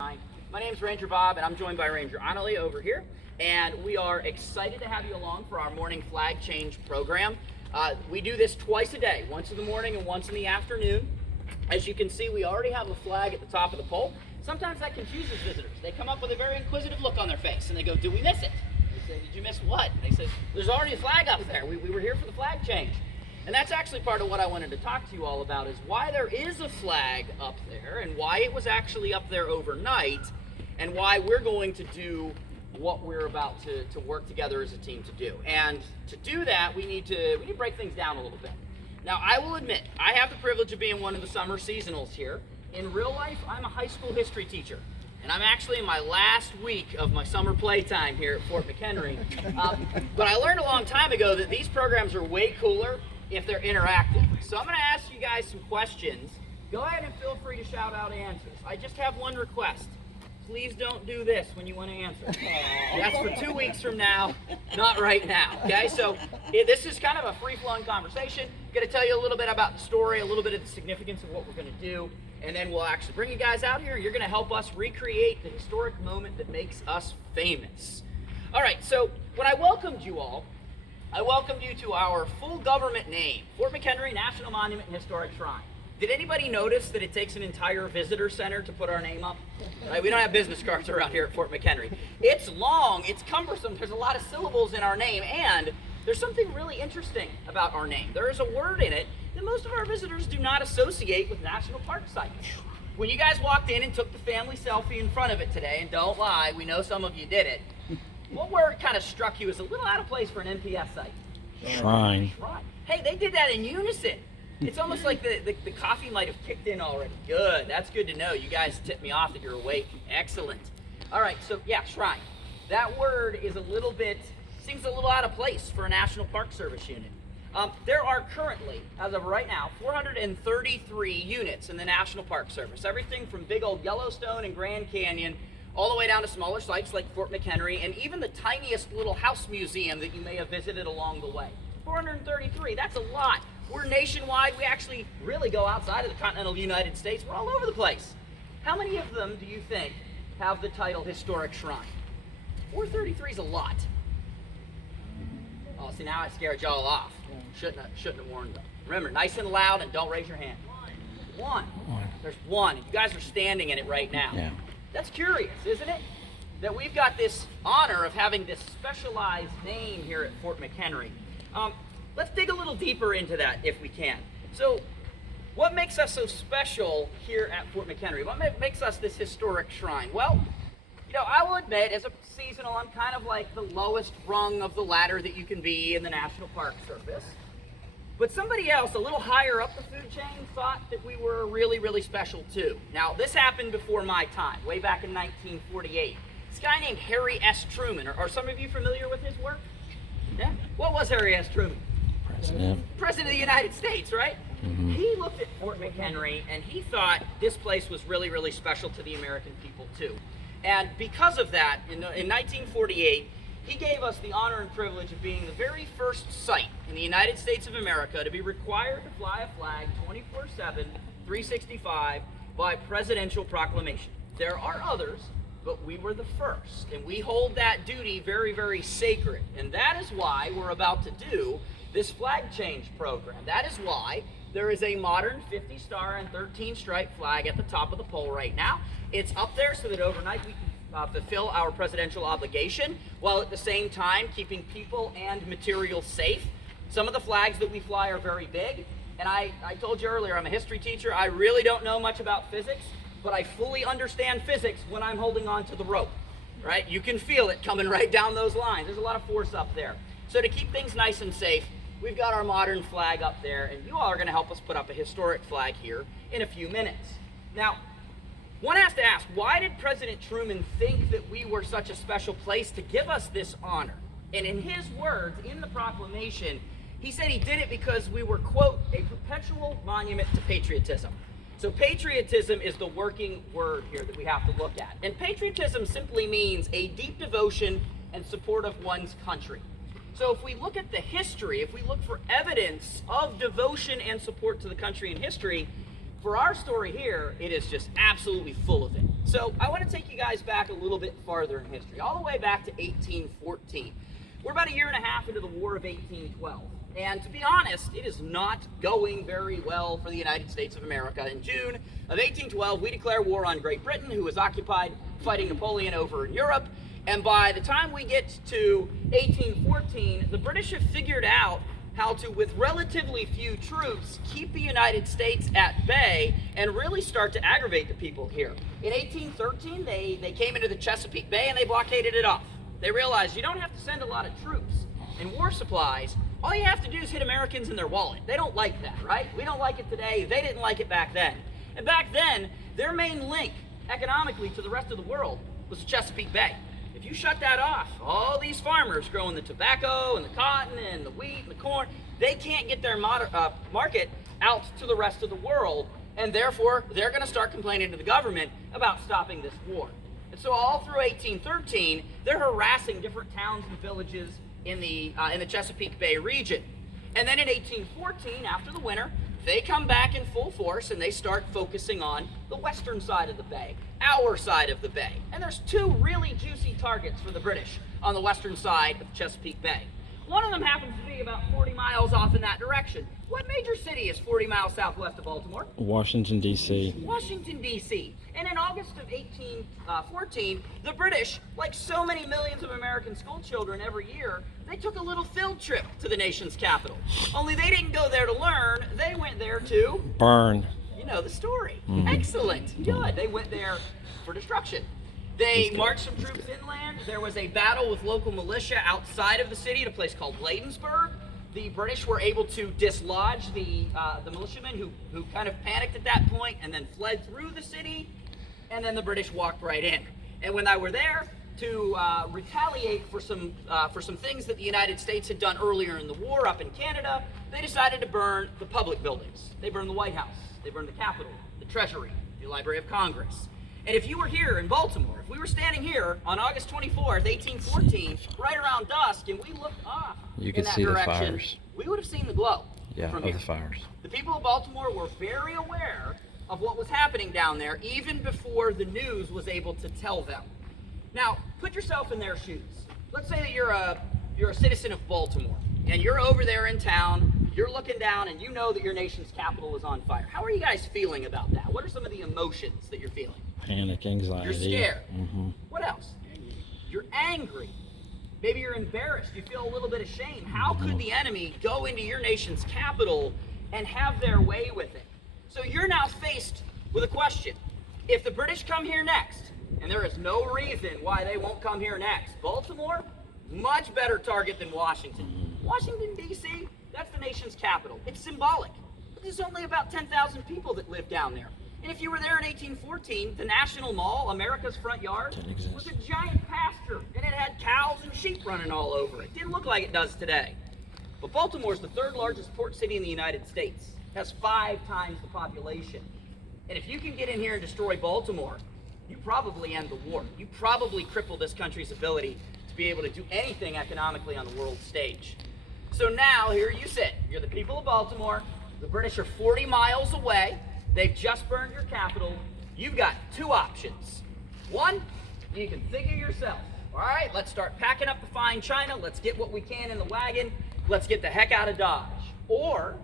My name's Ranger Bob, and I'm joined by Ranger Annalie over here, and we are excited to have you along for our morning flag change program. We do this twice a day, once in the morning and once in the afternoon. As you can see, we already have a flag at the top of the pole. Sometimes that confuses visitors. They come up with a very inquisitive look on their face, and they go, "Did we miss it?" We say, "Did you miss what?" And they say, "There's already a flag up there. We were here for the flag change." And that's actually part of what I wanted to talk to you all about, is why there is a flag up there and why it was actually up there overnight and why we're going to do what we're about to work together as a team to do. And to do that, we need to break things down a little bit. Now, I will admit, I have the privilege of being one of the summer seasonals here. In real life, I'm a high school history teacher. And I'm actually in my last week of my summer playtime here at Fort McHenery. But I learned a long time ago that these programs are way cooler if they're interactive. So I'm going to ask you guys some questions. Go ahead and feel free to shout out answers. I just have one request. Please don't do this when you want to answer. That's for 2 weeks from now, not right now. Okay, so this is kind of a free-flowing conversation. I'm going to tell you a little bit about the story, a little bit of the significance of what we're going to do, and then we'll actually bring you guys out here. You're going to help us recreate the historic moment that makes us famous. All right, so when I welcomed you all, I welcomed you to our full government name, Fort McHenery National Monument and Historic Shrine. Did anybody notice that it takes an entire visitor center to put our name up? Right, we don't have business cards around here at Fort McHenery. It's long, it's cumbersome, there's a lot of syllables in our name, and there's something really interesting about our name. There is a word in it that most of our visitors do not associate with national park sites. When you guys walked in and took the family selfie in front of it today, and don't lie, we know some of you did it, what word kind of struck you as a little out of place for an NPS site? Shrine. Hey, they did that in unison. It's almost like the coffee might have kicked in already. Good, that's good to know. You guys tipped me off that you're awake. Excellent. All right, so yeah, shrine. That word is seems a little out of place for a National Park Service unit. There are currently, as of right now, 433 units in the National Park Service. Everything from big old Yellowstone and Grand Canyon all the way down to smaller sites like Fort McHenery and even the tiniest little house museum that you may have visited along the way. 433, that's a lot. We're nationwide. We actually really go outside of the continental United States. We're all over the place. How many of them do you think have the title Historic Shrine? 433 is a lot. Oh, see, now I scared y'all off. Shouldn't have warned them. Remember, nice and loud and don't raise your hand. One. There's one. You guys are standing in it right now. Yeah. That's curious, isn't it? That we've got this honor of having this specialized name here at Fort McHenery. Let's dig a little deeper into that if we can. So, what makes us so special here at Fort McHenery? What makes us this historic shrine? Well, I will admit, as a seasonal, I'm kind of like the lowest rung of the ladder that you can be in the National Park Service. But somebody else, a little higher up the food chain, thought that we were really, really special too. Now, this happened before my time, way back in 1948. This guy named Harry S. Truman. Are some of you familiar with his work? Yeah? What was Harry S. Truman? President of the United States, right? Mm-hmm. He looked at Fort McHenery and he thought this place was really, really special to the American people too. And because of that, in 1948, he gave us the honor and privilege of being the very first site in the United States of America to be required to fly a flag 24/7, 365 by presidential proclamation. There are others, but we were the first, and we hold that duty very, very sacred. And that is why we're about to do this flag change program. That is why there is a modern 50-star and 13-stripe flag at the top of the pole right now. It's up there so that overnight we can fulfill our presidential obligation, while at the same time keeping people and material safe. Some of the flags that we fly are very big, and I told you earlier, I'm a history teacher. I really don't know much about physics, but I fully understand physics when I'm holding on to the rope, right? You can feel it coming right down those lines. There's a lot of force up there. So to keep things nice and safe, we've got our modern flag up there, and you all are going to help us put up a historic flag here in a few minutes. Now, one has to ask, why did President Truman think that we were such a special place to give us this honor? And in his words, in the proclamation, he said he did it because we were, quote, a perpetual monument to patriotism. So patriotism is the working word here that we have to look at. And patriotism simply means a deep devotion and support of one's country. So if we look at the history, if we look for evidence of devotion and support to the country in history, for our story here, it is just absolutely full of it. So I want to take you guys back a little bit farther in history, all the way back to 1814. We're about a year and a half into the War of 1812. And to be honest, it is not going very well for the United States of America. In June of 1812, we declare war on Great Britain, who was occupied fighting Napoleon over in Europe. And by the time we get to 1814, the British have figured out how to, with relatively few troops, keep the United States at bay and really start to aggravate the people here. In 1813, they came into the Chesapeake Bay and they blockaded it off. They realized you don't have to send a lot of troops and war supplies. All you have to do is hit Americans in their wallet. They don't like that, right? We don't like it today. They didn't like it back then. And back then, their main link economically to the rest of the world was the Chesapeake Bay. If you shut that off, all these farmers growing the tobacco and the cotton and the wheat and the corn, they can't get their market out to the rest of the world, and therefore they're going to start complaining to the government about stopping this war. And so all through 1813, they're harassing different towns and villages in the Chesapeake Bay region. And then in 1814, after the winter, they come back in full force and they start focusing on the western side of the bay, our side of the bay. And there's two really juicy targets for the British on the western side of the Chesapeake Bay. One of them happens to be about 40 miles off in that direction. What major city is 40 miles southwest of Baltimore? Washington, D.C. Washington, D.C. And in August of 1814, the British, like so many millions of American school children every year, they took a little field trip to the nation's capital. Only they didn't go there to learn, they went there to burn. You know the story. Excellent. Good. They went there for destruction. They marched some troops inland. There was a battle with local militia outside of the city at a place called Bladensburg. The British were able to dislodge the militiamen who kind of panicked at that point and then fled through the city. And then the British walked right in. And when they were there to retaliate for some things that the United States had done earlier in the war up in Canada, they decided to burn the public buildings. They burned the White House. They burned the Capitol, the Treasury, the Library of Congress. And if you were here in Baltimore, if we were standing here on August 24th, 1814, right around dusk, and we looked off you in could that see direction, the fires. we would have seen the glow from of here. the fires. The people of Baltimore were very aware of what was happening down there, even before the news was able to tell them. Now, put yourself in their shoes. Let's say that you're a citizen of Baltimore, and you're over there in town, you're looking down, and you know that your nation's capital is on fire. How are you guys feeling about that? What are some of the emotions that you're feeling? Panic, anxiety. You're scared. What else? You're angry. Maybe you're embarrassed. You feel a little bit ashamed. How could the enemy go into your nation's capital and have their way with it? So you're now faced with a question. If the British come here next, and there is no reason why they won't come here next, Baltimore, much better target than Washington. Washington, D.C., that's the nation's capital. It's symbolic. But there's only about 10,000 people that live down there. And if you were there in 1814, the National Mall, America's front yard, was a giant pasture, and it had cows and sheep running all over it. Didn't look like it does today. But Baltimore is the third largest port city in the United States. It has 5 times the population. And if you can get in here and destroy Baltimore, you probably end the war. You probably cripple this country's ability to be able to do anything economically on the world stage. So now, here you sit. You're the people of Baltimore. The British are 40 miles away. They've just burned your capital. You've got 2 options. One, you can think of yourself. All right, let's start packing up the fine china. Let's get what we can in the wagon. Let's get the heck out of Dodge. Or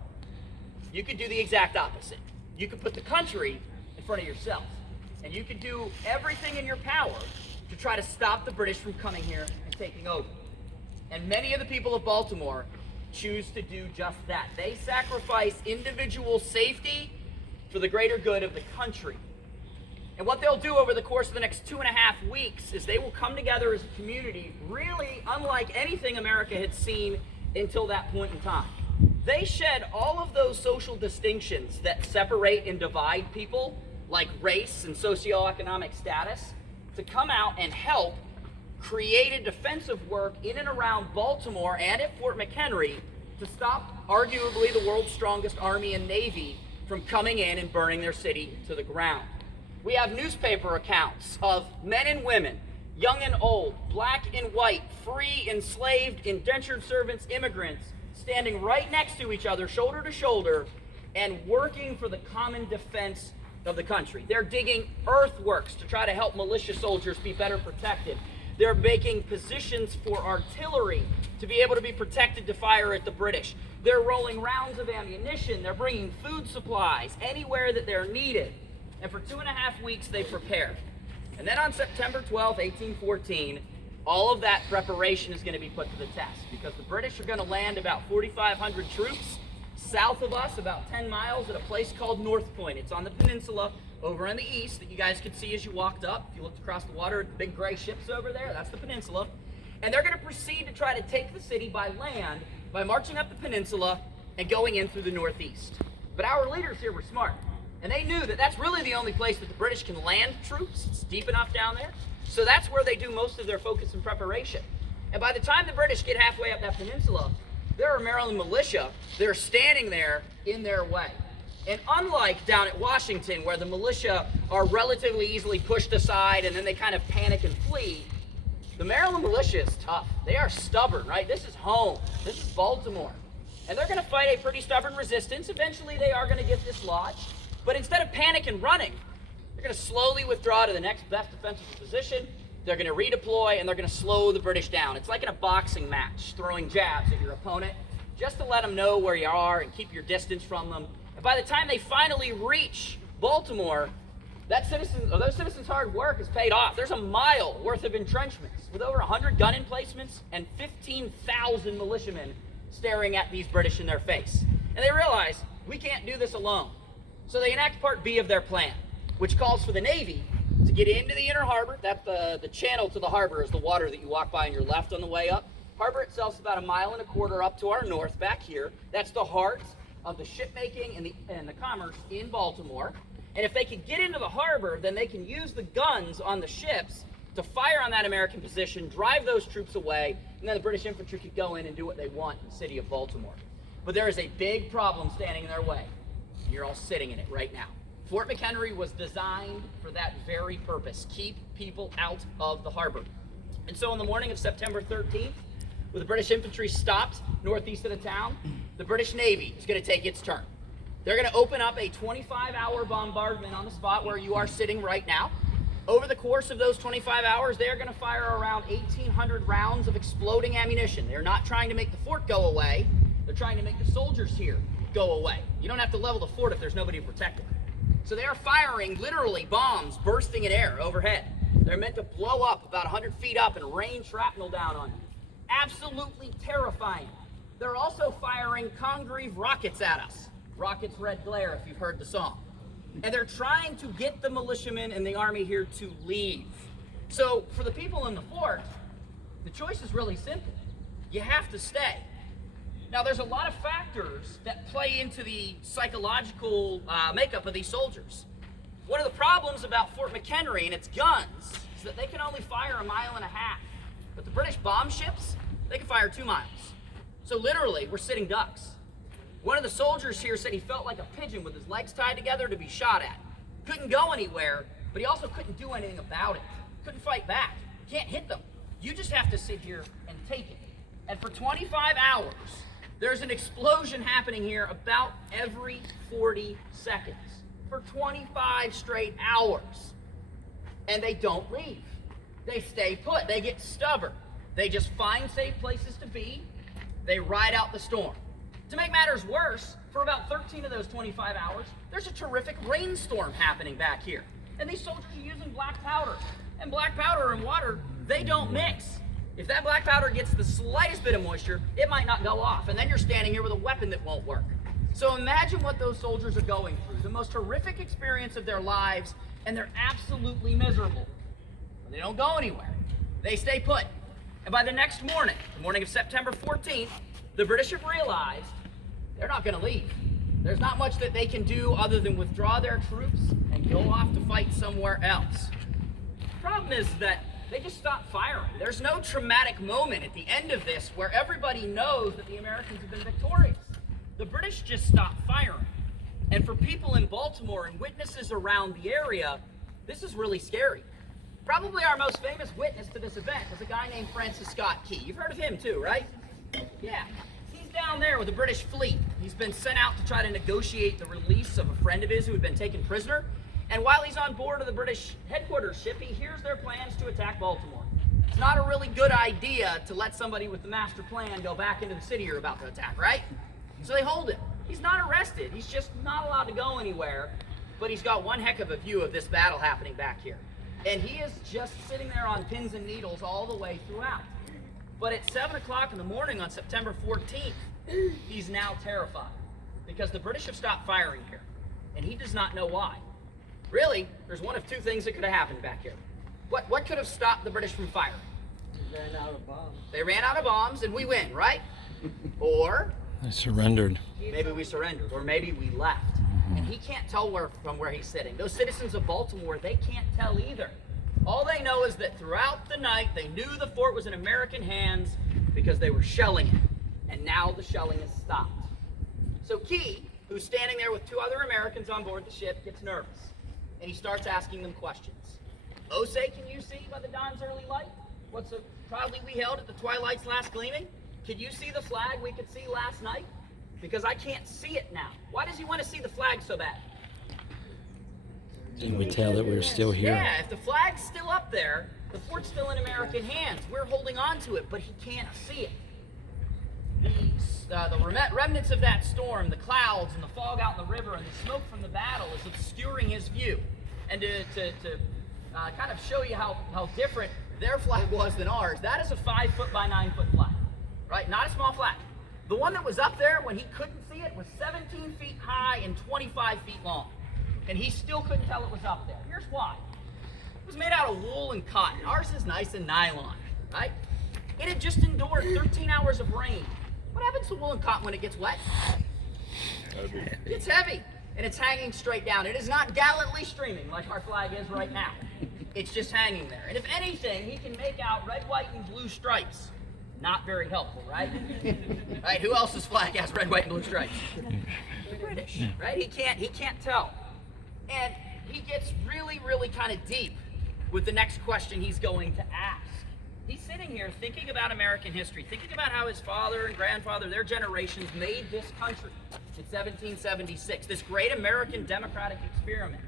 you could do the exact opposite. You could put the country in front of yourself. And you could do everything in your power to try to stop the British from coming here and taking over. And many of the people of Baltimore choose to do just that. They sacrifice individual safety for the greater good of the country. And what they'll do over the course of the next 2.5 weeks is they will come together as a community really unlike anything America had seen until that point in time. They shed all of those social distinctions that separate and divide people, like race and socioeconomic status, to come out and help create a defensive work in and around Baltimore and at Fort McHenery to stop arguably the world's strongest army and navy from coming in and burning their city to the ground. We have newspaper accounts of men and women, young and old, black and white, free, enslaved, indentured servants, immigrants, standing right next to each other, shoulder to shoulder, and working for the common defense of the country. They're digging earthworks to try to help militia soldiers be better protected. They're making positions for artillery to be able to be protected to fire at the British. They're rolling rounds of ammunition. They're bringing food supplies anywhere that they're needed. And for 2.5 weeks, they prepare. And then on September 12, 1814, all of that preparation is going to be put to the test because the British are going to land about 4,500 troops south of us, about 10 miles, at a place called North Point. It's on the peninsula over on the east that you guys could see as you walked up. If you looked across the water, the big gray ships over there, that's the peninsula. And they're going to proceed to try to take the city by land by marching up the peninsula and going in through the northeast. But our leaders here were smart, and they knew that that's really the only place that the British can land troops. It's deep enough down there. So that's where they do most of their focus and preparation. And by the time the British get halfway up that peninsula, there are Maryland militia that are standing there in their way. And unlike down at Washington, where the militia are relatively easily pushed aside and then they kind of panic and flee, the Maryland militia is tough. They are stubborn, right? This is home. This is Baltimore. And they're going to fight a pretty stubborn resistance. Eventually, they are going to get dislodged. But instead of panic and running, they're going to slowly withdraw to the next best defensive position. They're going to redeploy, and they're going to slow the British down. It's like in a boxing match, throwing jabs at your opponent, just to let them know where you are and keep your distance from them. And by the time they finally reach Baltimore, those citizens' hard work has paid off. There's a mile worth of entrenchments with over 100 gun emplacements and 15,000 militiamen staring at these British in their face. And they realize, we can't do this alone. So they enact Part B of their plan, which calls for the Navy to get into the inner harbor. That's the channel to the harbor is the water that you walk by on your left on the way up. Harbor itself is about 1.25 miles up to our north back here. That's the heart of the shipmaking and the commerce in Baltimore. And if they can get into the harbor, then they can use the guns on the ships to fire on that American position, drive those troops away, and then the British infantry could go in and do what they want in the city of Baltimore. But there is a big problem standing in their way. And you're all sitting in it right now. Fort McHenery was designed for that very purpose, keep people out of the harbor. And so on the morning of September 13th, when the British infantry stopped northeast of the town, the British Navy is going to take its turn. They're going to open up a 25-hour bombardment on the spot where you are sitting right now. Over the course of those 25 hours, they are going to fire around 1,800 rounds of exploding ammunition. They're not trying to make the fort go away. They're trying to make the soldiers here go away. You don't have to level the fort if there's nobody to protect it. So they are firing literally bombs bursting in air overhead. They're meant to blow up about 100 feet up and rain shrapnel down on you. Absolutely terrifying. They're also firing Congreve rockets at us. Rockets Red Glare, if you've heard the song. And they're trying to get the militiamen and the army here to leave. So for the people in the fort, the choice is really simple. You have to stay. Now there's a lot of factors that play into the psychological makeup of these soldiers. One of the problems about Fort McHenery and its guns is that they can only fire 1.5 miles. But the British bomb ships, they can fire 2 miles. So literally, we're sitting ducks. One of the soldiers here said he felt like a pigeon with his legs tied together to be shot at. Couldn't go anywhere, but he also couldn't do anything about it. Couldn't fight back. Can't hit them. You just have to sit here and take it. And for 25 hours, there's an explosion happening here about every 40 seconds. For 25 straight hours. And they don't leave. They stay put. They get stubborn. They just find safe places to be. They ride out the storm. To make matters worse, for about 13 of those 25 hours, there's a terrific rainstorm happening back here. And these soldiers are using black powder. And black powder and water, they don't mix. If that black powder gets the slightest bit of moisture, it might not go off. And then you're standing here with a weapon that won't work. So imagine what those soldiers are going through. The most horrific experience of their lives, and they're absolutely miserable. But they don't go anywhere. They stay put. And by the next morning, the morning of September 14th, the British have realized they're not going to leave. There's not much that they can do other than withdraw their troops and go off to fight somewhere else. The problem is that they just stop firing. There's no traumatic moment at the end of this where everybody knows that the Americans have been victorious. The British just stop firing. And for people in Baltimore and witnesses around the area, this is really scary. Probably our most famous witness to this event is a guy named Francis Scott Key. You've heard of him too, right? Yeah. He's down there with the British fleet. He's been sent out to try to negotiate the release of a friend of his who had been taken prisoner. And while he's on board of the British headquarters ship, he hears their plans to attack Baltimore. It's not a really good idea to let somebody with the master plan go back into the city you're about to attack, right? So they hold him. He's not arrested. He's just not allowed to go anywhere, but he's got one heck of a view of this battle happening back here. And he is just sitting there on pins and needles all the way throughout. But at 7 o'clock in the morning on September 14th, he's now terrified because the British have stopped firing here, and he does not know why. Really, there's one of two things that could have happened back here. What could have stopped the British from firing? They ran out of bombs. They ran out of bombs and we win, right? Or I surrendered. maybe we surrendered, or maybe we left. And he can't tell from where he's sitting. Those citizens of Baltimore, they can't tell either. All they know is that throughout the night, they knew the fort was in American hands because they were shelling it. And now the shelling has stopped. So Key, who's standing there with 2 other Americans on board the ship, gets nervous. And he starts asking them questions. Osei, can you see by the dawn's early light what's so proudly we held at the twilight's last gleaming? Could you see the flag we could see last night? Because I can't see it now. Why does he want to see the flag so bad? Didn't we tell that we were still here? Yeah, if the flag's still up there, the fort's still in American hands. We're holding on to it, but he can't see it. The remnants of that storm, the clouds and the fog out in the river and the smoke from the battle is obscuring his view. And to kind of show you how different their flag was than ours, that is a 5 foot by 9 foot flag, right? Not a small flag. The one that was up there when he couldn't see it was 17 feet high and 25 feet long. And he still couldn't tell it was up there. Here's why. It was made out of wool and cotton. Ours is nice and nylon, right? It had just endured 13 hours of rain. What happens to wool and cotton when it gets wet? It's heavy, and it's hanging straight down. It is not gallantly streaming like our flag is right now. It's just hanging there. And if anything, he can make out red, white, and blue stripes. Not very helpful, right? Right? Who else's flag has red, white, and blue stripes? The British, right? He can't tell. And he gets really, really kind of deep with the next question he's going to ask. He's sitting here thinking about American history, thinking about how his father and grandfather, their generations, made this country in 1776, this great American democratic experiment.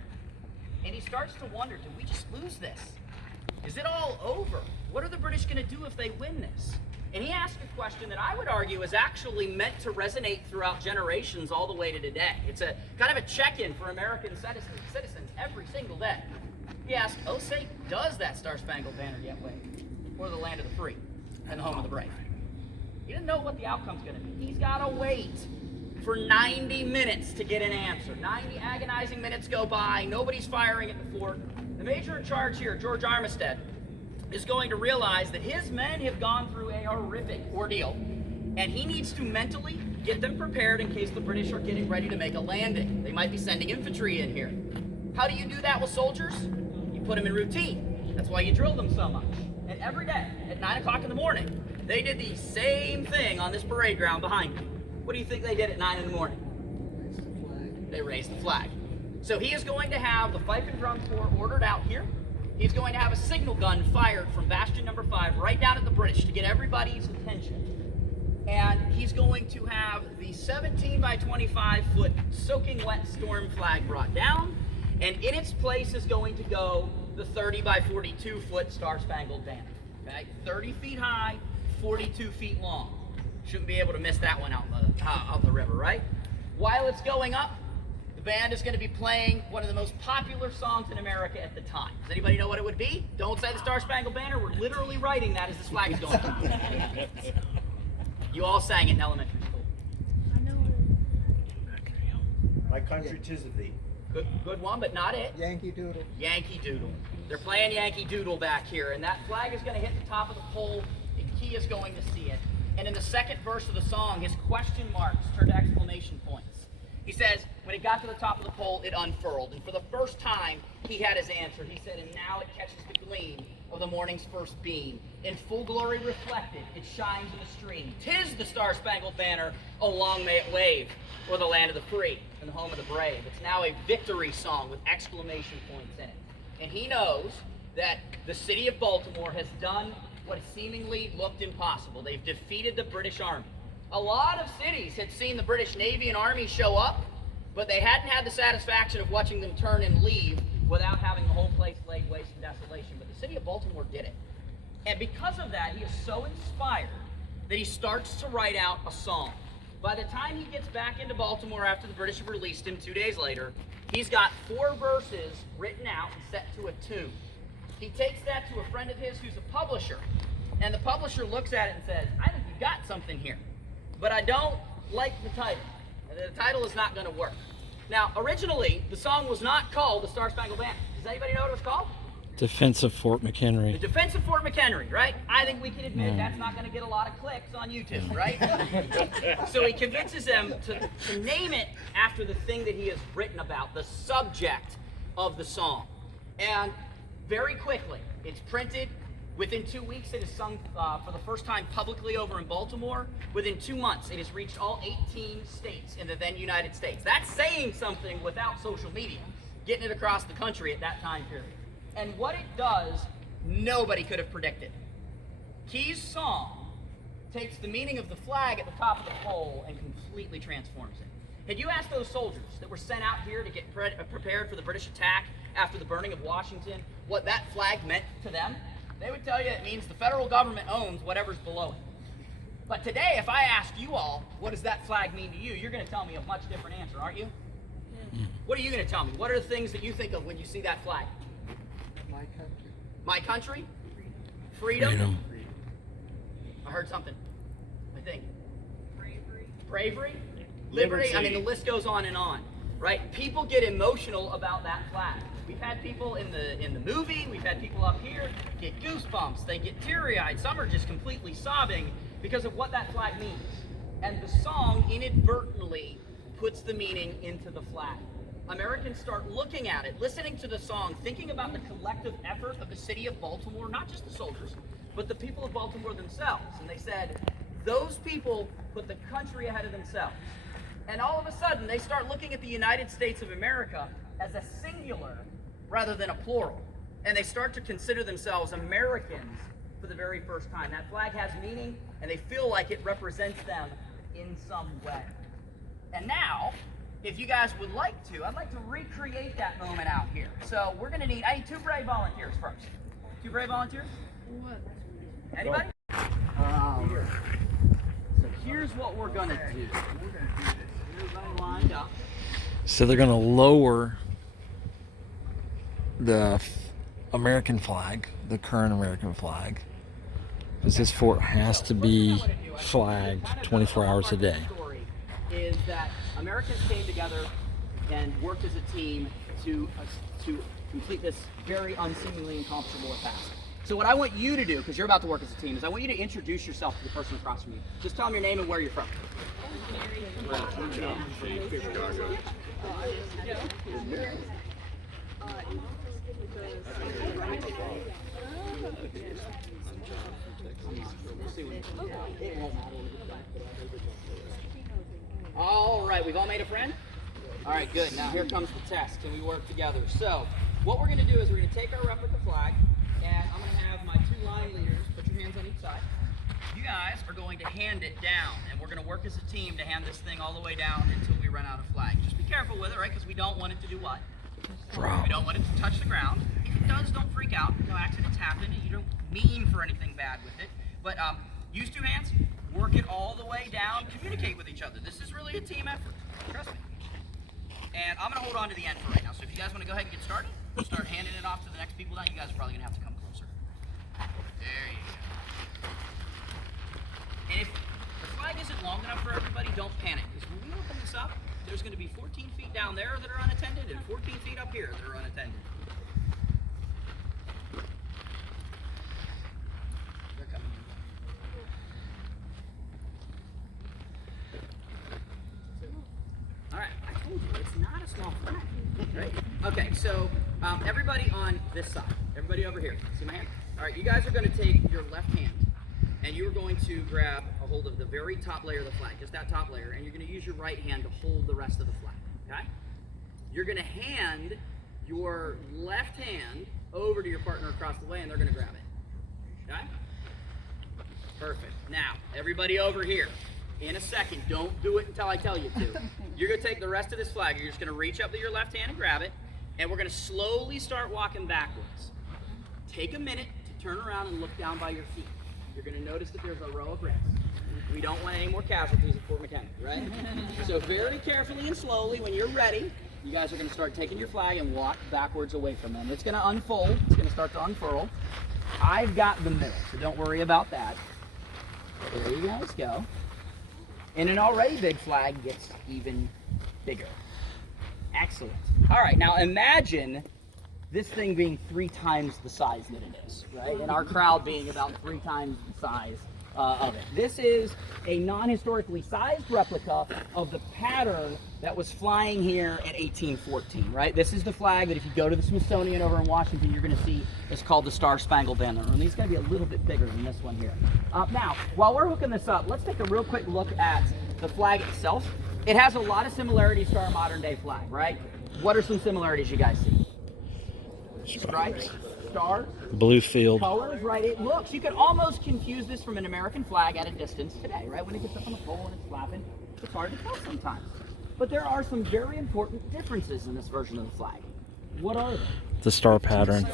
And he starts to wonder, did we just lose this? Is it all over? What are the British going to do if they win this? And he asked a question that I would argue is actually meant to resonate throughout generations all the way to today. It's a kind of a check-in for American citizens every single day. He asked, Osei, does that Star-Spangled Banner yet wave? Or the land of the free and the home of the brave? He didn't know what the outcome's going to be. He's got to wait for 90 minutes to get an answer. 90 agonizing minutes go by. Nobody's firing at the fort. The major in charge here, George Armistead, is going to realize that his men have gone through a horrific ordeal, and he needs to mentally get them prepared in case the British are getting ready to make a landing. They might be sending infantry in here. How do you do that with soldiers? You put them in routine. That's why you drill them so much. And every day at 9 o'clock in the morning, they did the same thing on this parade ground behind me. What do you think they did at 9 in the morning? They raised the flag. So he is going to have the fife and drum corps ordered out here. He's going to have a signal gun fired from bastion number 5 right down at the British to get everybody's attention. And he's going to have the 17 by 25 foot soaking wet storm flag brought down. And in its place is going to go the 30 by 42 foot Star-Spangled Banner. Okay? 30 feet high, 42 feet long. Shouldn't be able to miss that one out the river, right? While it's going up, the band is going to be playing one of the most popular songs in America at the time. Does anybody know what it would be? Don't say the Star-Spangled Banner. We're literally writing that as this flag is going up. You all sang it in elementary school. I know My country, 'tis of thee. Good one, but not it. Yankee Doodle. Yankee Doodle. They're playing Yankee Doodle back here, and that flag is going to hit the top of the pole, and Key is going to see it. And in the second verse of the song, his question marks turn to exclamation points. He says, when it got to the top of the pole, it unfurled. And for the first time, he had his answer. He said, and now it catches the gleam of the morning's first beam. In full glory reflected, it shines in the stream. 'Tis the Star-Spangled Banner, oh long may it wave, o'er the land of the free and the home of the brave. It's now a victory song with exclamation points in it. And he knows that the city of Baltimore has done what seemingly looked impossible. They've defeated the British Army. A lot of cities had seen the British Navy and Army show up, but they hadn't had the satisfaction of watching them turn and leave because of that, he is so inspired that he starts to write out a song. By the time he gets back into Baltimore after the British have released him 2 days later, he's got 4 verses written out and set to a tune. He takes that to a friend of his who's a publisher, and the publisher looks at it and says, I think you've got something here, but I don't like the title. The title is not going to work. Now, originally, the song was not called the Star Spangled Banner. Does anybody know what it was called? Defense of Fort The McHenery. Defense of Fort McHenery, right? I think we can admit that's not going to get a lot of clicks on YouTube, right? So he convinces them to name it after the thing that he has written about, the subject of the song. And very quickly, it's printed. Within 2 weeks, it is sung for the first time publicly over in Baltimore. Within 2 months, it has reached all 18 states in the then United States. That's saying something without social media, getting it across the country at that time period. And what it does, nobody could have predicted. Key's song takes the meaning of the flag at the top of the pole and completely transforms it. Had you asked those soldiers that were sent out here to get prepared for the British attack after the burning of Washington what that flag meant to them, they would tell you it means the federal government owns whatever's below it. But today, if I ask you all, what does that flag mean to you, you're going to tell me a much different answer, aren't you? What are you going to tell me? What are the things that you think of when you see that flag? My country. My country? Freedom? Freedom. I heard something. I think. Bravery? Liberty? I mean, the list goes on and on, right? People get emotional about that flag. We've had people in the movie, we've had people up here get goosebumps, they get teary-eyed, some are just completely sobbing because of what that flag means. And the song inadvertently puts the meaning into the flag. Americans start looking at it, listening to the song, thinking about the collective effort of the city of Baltimore, not just the soldiers, but the people of Baltimore themselves. And they said, those people put the country ahead of themselves. And all of a sudden, they start looking at the United States of America as a singular rather than a plural. And they start to consider themselves Americans for the very first time. That flag has meaning, and they feel like it represents them in some way. And now, if you guys would like to, I'd like to recreate that moment out here. So we're gonna need, I need 2 brave volunteers first. 2 brave volunteers? What? Anybody? So here's what we're gonna do. Everybody lined up. So they're going to lower the American flag, the current American flag, because this fort has to be flagged 24 hours a day. Is that Americans came together and worked as a team to complete this very unseemingly incomparable task. So what I want you to do, because you're about to work as a team, is I want you to introduce yourself to the person across from you. Just tell them your name and where you're from. All right, we've all made a friend? All right, good. Now here comes the test. Can we work together? So what we're going to do is we're going to take our replica flag, and I'm going to have my 2 line leaders put your hands on each side. You guys are going to hand it down, and we're going to work as a team to hand this thing all the way down until we run out of flag. Just be careful with it, right? Because we don't want it to do what? Drop. We don't want it to touch the ground. If it does, don't freak out. No accidents happen. You don't mean for anything bad with it. But use 2 hands, work it all the way down, communicate with each other. This is really a team effort. Trust me. And I'm going to hold on to the end for right now. So if you guys want to go ahead and get started, we'll start handing it off to the next people down. You guys are probably going to have to come closer. There you go. And if the flag isn't long enough for everybody, don't panic. Because when we open this up, there's going to be 14 feet down there that are unattended and 14 feet up here that are unattended. They're coming in. All right, I told you, it's not a small flag, right? Okay, so everybody on this side, everybody over here, see my hand? All right, you guys are going to take your left hand, and you're going to grab a hold of the very top layer of the flag, just that top layer, and you're going to use your right hand to hold the rest of the flag, okay? You're going to hand your left hand over to your partner across the way, and they're going to grab it, okay? Perfect. Now, everybody over here, in a second, don't do it until I tell you to. You're going to take the rest of this flag, you're just going to reach up to your left hand and grab it, and we're going to slowly start walking backwards. Take a minute to turn around and look down by your feet. You're going to notice that there's a row of grass. We don't want any more casualties at Fort McHenery, right? So very carefully and slowly, when you're ready, you guys are going to start taking your flag and walk backwards away from them. It's going to unfold. It's going to start to unfurl. I've got the middle, so don't worry about that. There you guys go. And an already big flag gets even bigger. Excellent. All right, now imagine this thing being 3 times the size that it is, right? And our crowd being about 3 times the size of it. This is a non-historically sized replica of the pattern that was flying here in 1814, right? This is the flag that if you go to the Smithsonian over in Washington, you're going to see it's called the Star-Spangled Banner. And it's going to be a little bit bigger than this one here. Now, while we're hooking this up, let's take a real quick look at the flag itself. It has a lot of similarities to our modern day flag, right? What are some similarities you guys see? Stripes, stars, Blue field. colors, right? It looks, you could almost confuse this from an American flag at a distance today, right? When it gets up on the pole and it's flapping, it's hard to tell sometimes. But there are some very important differences in this version of the flag. What are they? The star pattern.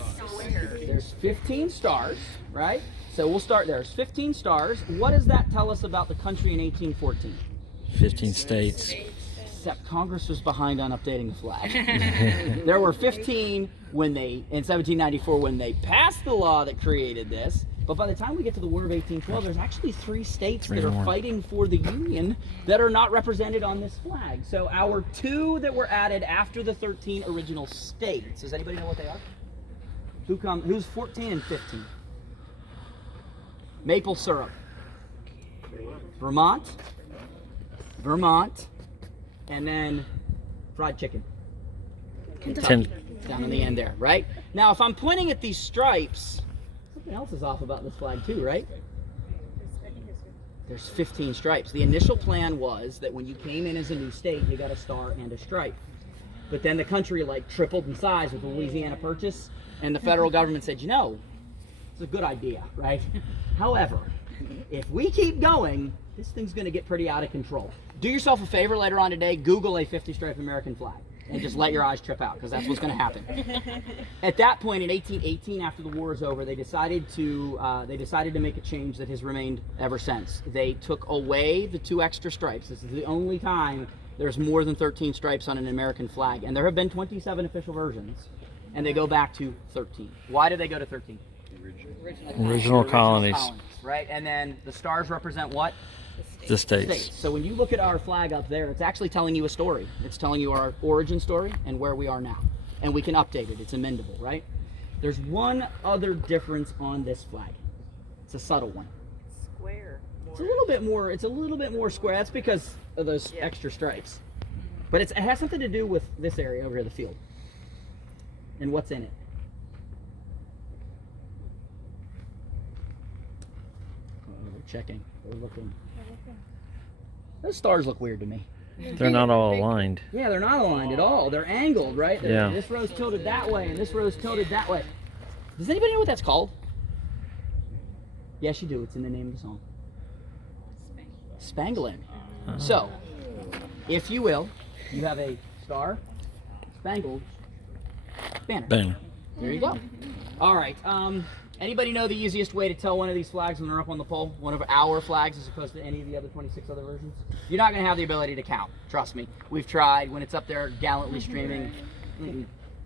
There's 15 stars, right? So we'll start there. There's 15 stars. What does that tell us about the country in 1814? 15 states. Except Congress was behind on updating the flag. There were 15 when in 1794 when they passed the law that created this. But by the time we get to the War of 1812, there's actually 3 states that are fighting for the Union that are not represented on this flag. So our 2 that were added after the 13 original states. Does anybody know what they are? Who's 14 and 15? Maple syrup. Vermont. And then fried chicken. Kentucky. Down in the end there, right? Now, if I'm pointing at these stripes, something else is off about this flag too, right? There's 15 stripes. The initial plan was that when you came in as a new state, you got a star and a stripe. But then the country tripled in size with the Louisiana Purchase, and the federal government said, it's a good idea, right? However, if we keep going, this thing's going to get pretty out of control. Do yourself a favor later on today, Google a 50-stripe American flag and just let your eyes trip out, because that's what's going to happen. At that point in 1818, after the war is over, they decided to make a change that has remained ever since. They took away the 2 extra stripes. This is the only time there's more than 13 stripes on an American flag, and there have been 27 official versions, and they go back to 13. Why do they go to 13? Original colonies. Right, and then the stars represent what? The states. So when you look at our flag up there, it's actually telling you a story. It's telling you our origin story and where we are now. And we can update it. It's amendable, right? There's one other difference on this flag. It's a subtle one. Square. It's a little bit more square. That's because of those extra stripes. But it has something to do with this area over here, the field. And what's in it. We're checking. We're looking. Those stars look weird to me. They're not all aligned. Yeah, they're not aligned at all. They're angled, right? Yeah. This row's tilted that way, and this row's tilted that way. Does anybody know what that's called? Yes, you do. It's in the name of the song. Spangling. So, if you will, you have a star-spangled banner. Banner. There you go. All right. Anybody know the easiest way to tell one of these flags when they're up on the pole? One of our flags as opposed to any of the other 26 other versions? You're not going to have the ability to count. Trust me. We've tried. When it's up there gallantly streaming,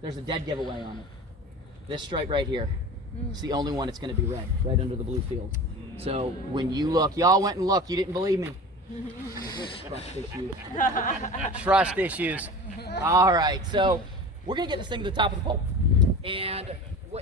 there's a dead giveaway on it. This stripe right here. It's the only one that's going to be red, right under the blue field. So when you look, y'all went and looked. You didn't believe me. Trust issues. Trust issues. All right. So we're going to get this thing to the top of the pole. And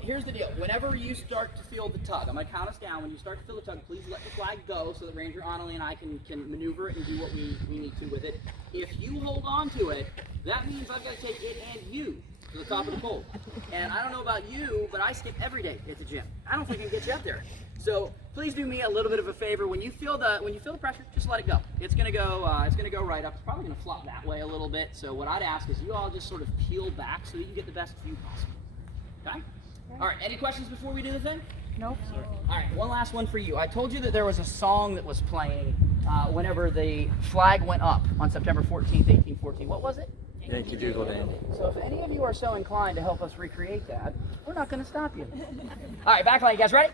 here's the deal. Whenever you start to feel the tug, I'm going to count us down. When you start to feel the tug, please let the flag go so that Ranger Annalie and I can maneuver it and do what we need to with it. If you hold on to it, that means I've got to take it and you to the top of the pole. And I don't know about you, but I skip every day at the gym. I don't think I can get you up there. So please do me a little bit of a favor. When you feel the pressure, just let it go. It's gonna go right up. It's probably gonna flop that way a little bit. So what I'd ask is you all just sort of peel back so that you can get the best view possible. Okay? All right, any questions before we do the thing? Nope. All right, one last one for you. I told you that there was a song that was playing whenever the flag went up on September 14th, 1814. What was it? Yankee Doodle Dandy. So if any of you are so inclined to help us recreate that, we're not going to stop you. All right, back line, you guys ready?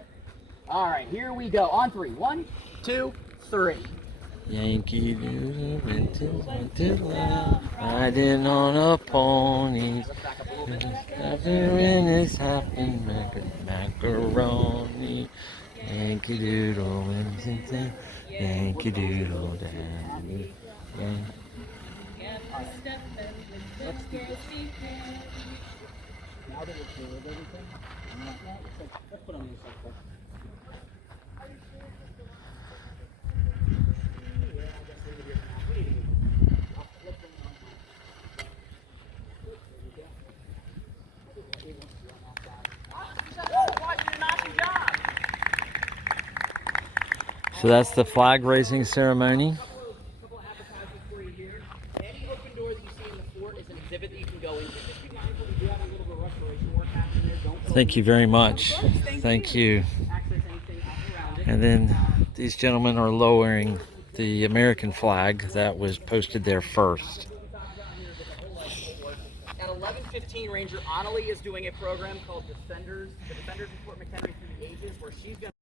All right, here we go. On three. 1, 2, 3. Yankee Doodle went to love, riding on a pony. When it's happening, macaroni. Yankee Doodle went to Yankee Doodle Dandy. Now that we're clear with everything, let's put on the inside first. So that's the flag raising ceremony. Couple of advertisements for you here. Any open door that you see in the fort is an exhibit that you can go into. Just be mindful we do have a little bit of restoration work happening there. Don't Thank you very much. Thank you. access anything out around it. And then these gentlemen are lowering the American flag that was posted there first. At 11:15, Ranger Annalie is doing a program called Defenders, the Defenders of Fort McHenery Through the Ages, where she's going to